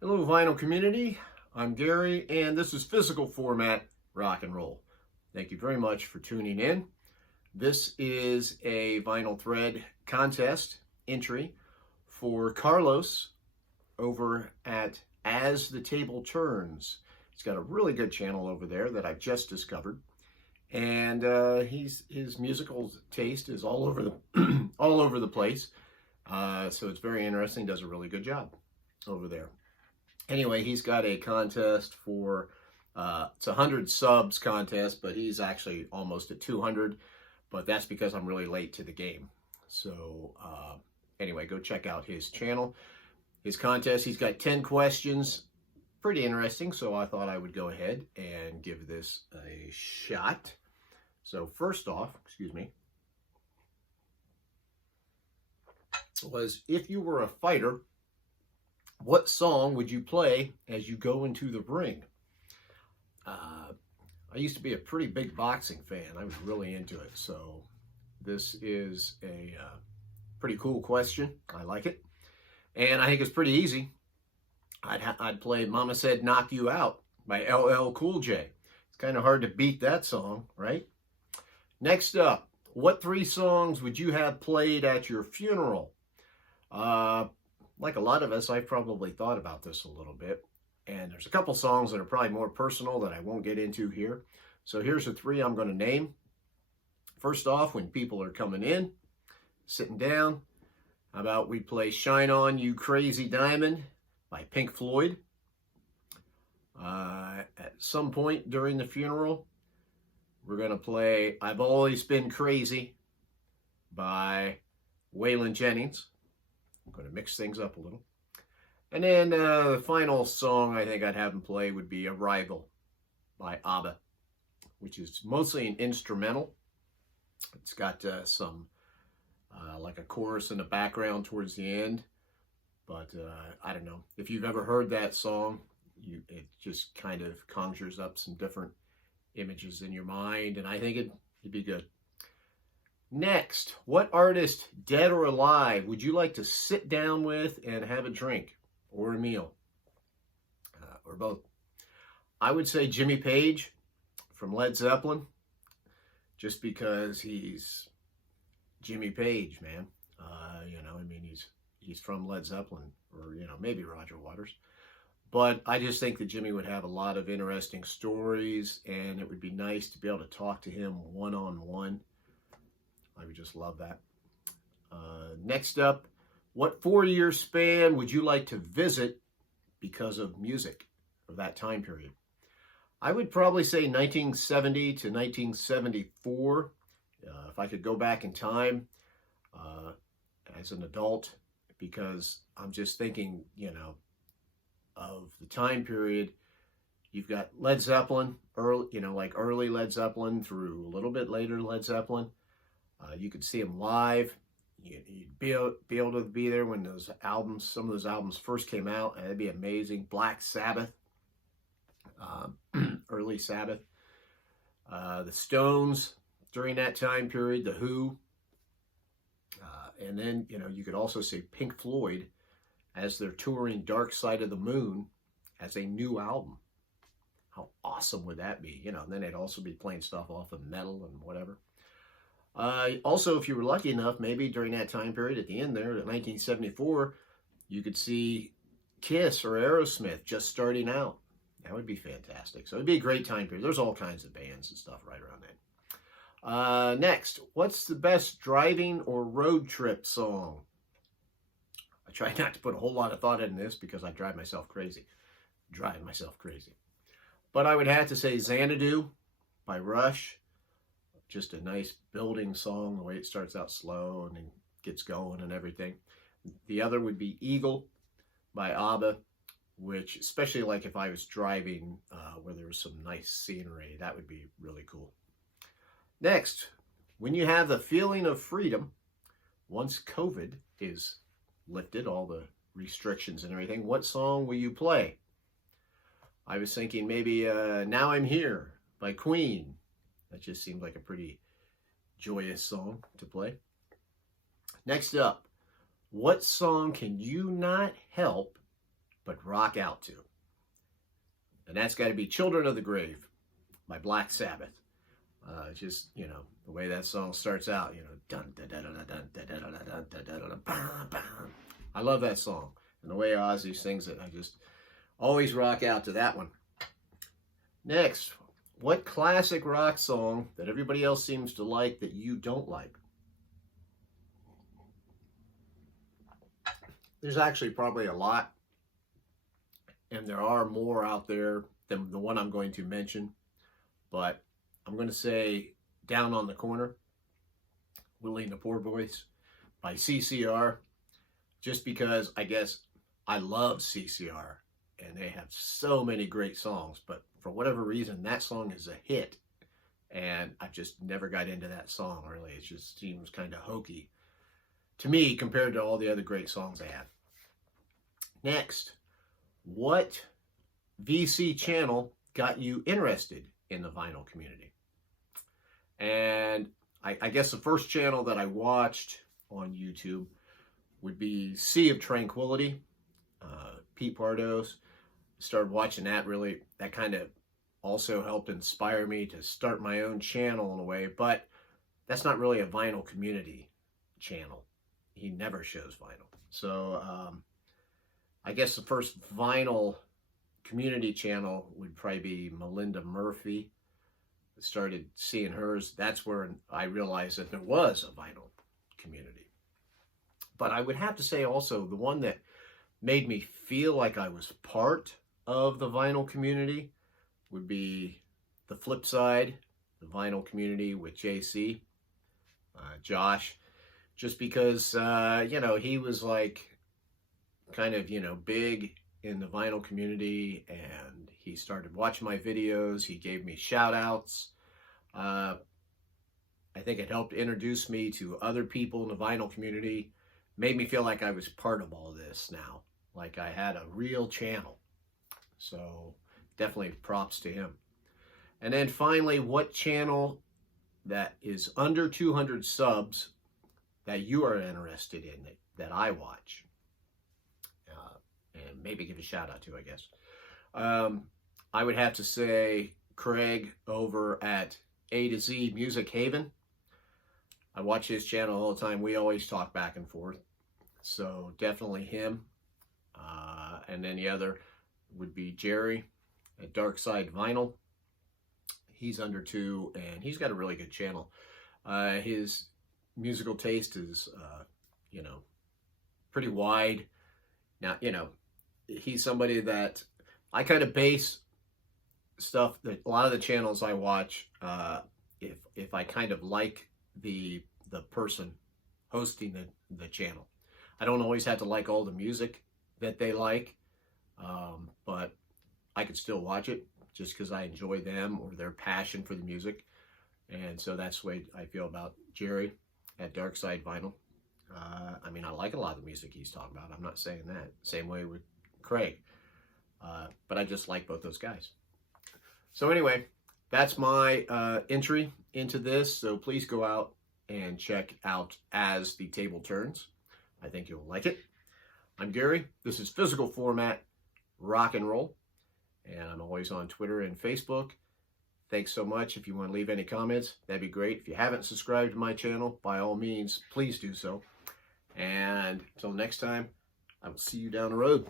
Hello, vinyl community. I'm Gary, and this is physical format rock and roll. Thank you very much for tuning in. This is a vinyl thread contest entry for Carlos over at As the Table Turns. He's got a really good channel over there that I've just discovered, and his musical taste is all over the all over the place. So it's very interesting. Does a really good job over there. Anyway, he's got a contest for it's a 100 subs contest, but he's actually almost at 200. But that's because I'm really late to the game. So anyway, go check out his channel, his contest. He's got 10 questions, pretty interesting. So I thought I would go ahead and give this a shot. So first off, excuse me, was if you were a fighter, what song would you play as you go into the ring? I used to be a pretty big boxing fan. I was really into it. So this is a pretty cool question. I like it. And I think it's pretty easy. I'd play Mama Said Knock You Out by LL Cool J. It's kind of hard to beat that song, right? Next up, what 3 songs would you have played at your funeral? Like a lot of us, I've probably thought about this a little bit. And there's a couple songs that are probably more personal that I won't get into here. So here's the 3 I'm going to name. First off, when people are coming in, sitting down, how about we play Shine On You Crazy Diamond by Pink Floyd. At some point during the funeral, we're going to play I've Always Been Crazy by Waylon Jennings. I'm going to mix things up a little. And then the final song I think I'd have him play would be Arrival by ABBA, which is mostly an instrumental. It's got some, like a chorus in the background towards the end. But I don't know. If you've ever heard that song, it just kind of conjures up some different images in your mind. And I think it'd be good. Next, what artist, dead or alive, would you like to sit down with and have a drink or a meal? Or both. I would say Jimmy Page from Led Zeppelin, just because he's Jimmy Page, man. He's from Led Zeppelin, or, maybe Roger Waters. But I just think that Jimmy would have a lot of interesting stories, and it would be nice to be able to talk to him one-on-one. I would just love that. Next up, what 4-year span would you like to visit because of music of that time period? I would probably say 1970 to 1974. If I could go back in time as an adult, because I'm just thinking, of the time period. You've got Led Zeppelin, early Led Zeppelin through a little bit later Led Zeppelin. You could see them live. You'd be able to be there when some of those albums first came out, and it'd be amazing. Black Sabbath, early Sabbath, the Stones during that time period, the Who, and then you could also see Pink Floyd as they're touring Dark Side of the Moon as a new album. How awesome would that be? And then they'd also be playing stuff off of Metal and whatever. Also, if you were lucky enough, maybe during that time period at the end there, at 1974, you could see Kiss or Aerosmith just starting out. That would be fantastic. So it'd be a great time period. There's all kinds of bands and stuff right around then. Next, what's the best driving or road trip song? I try not to put a whole lot of thought in this because I drive myself crazy. But I would have to say Xanadu by Rush. Just a nice building song, the way it starts out slow and then gets going and everything. The other would be Eagle by ABBA, which, especially like if I was driving where there was some nice scenery, that would be really cool. Next, when you have the feeling of freedom, once COVID is lifted, all the restrictions and everything, what song will you play? I was thinking maybe Now I'm Here by Queen. That just seemed like a pretty joyous song to play. Next up, what song can you not help but rock out to. And that's got to be Children of the Grave by Black Sabbath. Just, you know, the way that song starts out, you know, dun dun dun dun dun dun dun dun dun dun dun dun. I love that song. And the way Ozzy sings it, I just always rock out to that one. Next, what classic rock song that everybody else seems to like that you don't like? There's actually probably a lot, and there are more out there than the one I'm going to mention, but I'm going to say Down on the Corner, Willie and the Poor Boys by CCR, just because I guess I love CCR, and they have so many great songs, but for whatever reason, that song is a hit, and I just never got into that song, really. It just seems kind of hokey to me compared to all the other great songs they have. Next, what VC channel got you interested in the vinyl community? And I guess the first channel that I watched on YouTube would be Sea of Tranquility, Pete Pardo's. Started watching that, really. That kind of also helped inspire me to start my own channel in a way, but that's not really a vinyl community channel. He never shows vinyl. So I guess the first vinyl community channel would probably be Melinda Murphy. I started seeing hers. That's where I realized that there was a vinyl community. But I would have to say also the one that made me feel like I was part of the vinyl community would be The Flip Side, the vinyl community with JC, Josh, just because, you know, he was like kind of, you know, big in the vinyl community, and he started watching my videos. He gave me shout outs. I think it helped introduce me to other people in the vinyl community, made me feel like I was part of all this now, like I had a real channel. So definitely props to him. And then finally, what channel that is under 200 subs that you are interested in that I watch? And maybe give a shout out to, I guess. I would have to say Craig over at A to Z Music Haven. I watch his channel all the time. We always talk back and forth. So definitely him. And then the other would be Jerry at Dark Side Vinyl. He's under 2, and he's got a really good channel. His musical taste is, you know, pretty wide. Now, you know, he's somebody that I kind of base stuff that a lot of the channels I watch, if I kind of like the person hosting the channel. I don't always have to like all the music that they like, but I could still watch it just because I enjoy them or their passion for the music. And so that's the way I feel about Jerry at Dark Side Vinyl. I mean, I like a lot of the music he's talking about. I'm not saying that. Same way with Craig. But I just like both those guys. So anyway, that's my entry into this. So please go out and check out As the Table Turns. I think you'll like it. I'm Gary. This is Physical Format Rock and Roll. And I'm always on Twitter and Facebook. Thanks so much. If you want to leave any comments, that'd be great. If you haven't subscribed to my channel, by all means, please do so. And until next time, I will see you down the road.